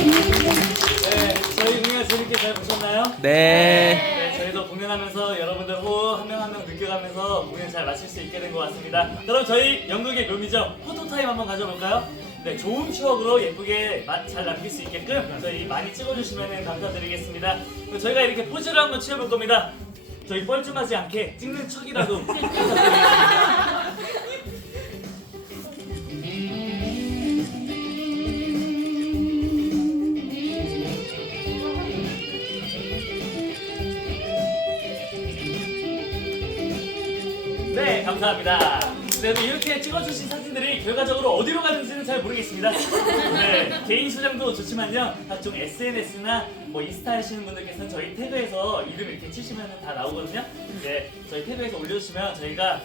네, 저희 공연 재밌게 잘 보셨나요? 네. 네, 저희도 공연하면서 여러분들 호흡 한명 한 명 느껴가면서 공연 잘 마칠 수 있게 된 것 같습니다. 그럼 저희 연극의 묘미죠. 포토타임 한번 가져볼까요? 네, 좋은 추억으로 예쁘게 마- 잘 남길 수 있게끔 저희 많이 찍어주시면 감사드리겠습니다. 저희가 이렇게 포즈를 한번 취해볼 겁니다. 저희 뻘쭘하지 않게 찍는 척이라도 부탁드리겠습니다. 네, 감사합니다. 그래도 이렇게 찍어주신 사진들이 결과적으로 어디로 가는지는 잘 모르겠습니다. 네, 개인 수정도 좋지만요. 각종 SNS나 뭐 인스타 하시는 분들께서는 저희 태그에서 이름 이렇게 치시면 다 나오거든요. 네, 저희 태그에서 올려주시면 저희가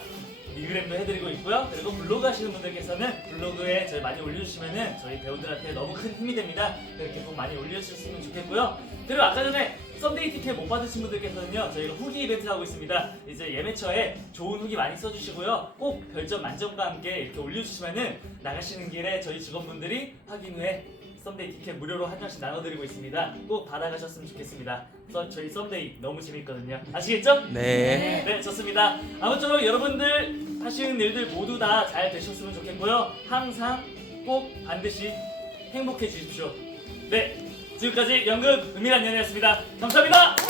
리그램도 해드리고 있고요. 그리고 블로그 하시는 분들께서는 블로그에 저희 많이 올려주시면은 저희 배우들한테 너무 큰 힘이 됩니다. 이렇게 꼭 많이 올려주셨으면 좋겠고요. 그리고 아까 전에 티켓 못 받으신 분들께서는요 저희가 후기 이벤트 하고 있습니다. 이제 예매처에 좋은 후기 많이 써주시고요. 꼭 별점 만점과 함께 이렇게 올려주시면은 나가시는 길에 저희 직원분들이 확인 후에 썸데이 티켓 무료로 한 장씩 나눠드리고 있습니다. 꼭 받아가셨으면 좋겠습니다. 써- 저희 썸데이 너무 재밌거든요. 아시겠죠? 네. 네, 좋습니다. 아무쪼록 여러분들 하시는 일들 모두 다 잘 되셨으면 좋겠고요. 항상 꼭 반드시 행복해 주십시오. 네, 지금까지 연극 은밀한 연애였습니다. 감사합니다.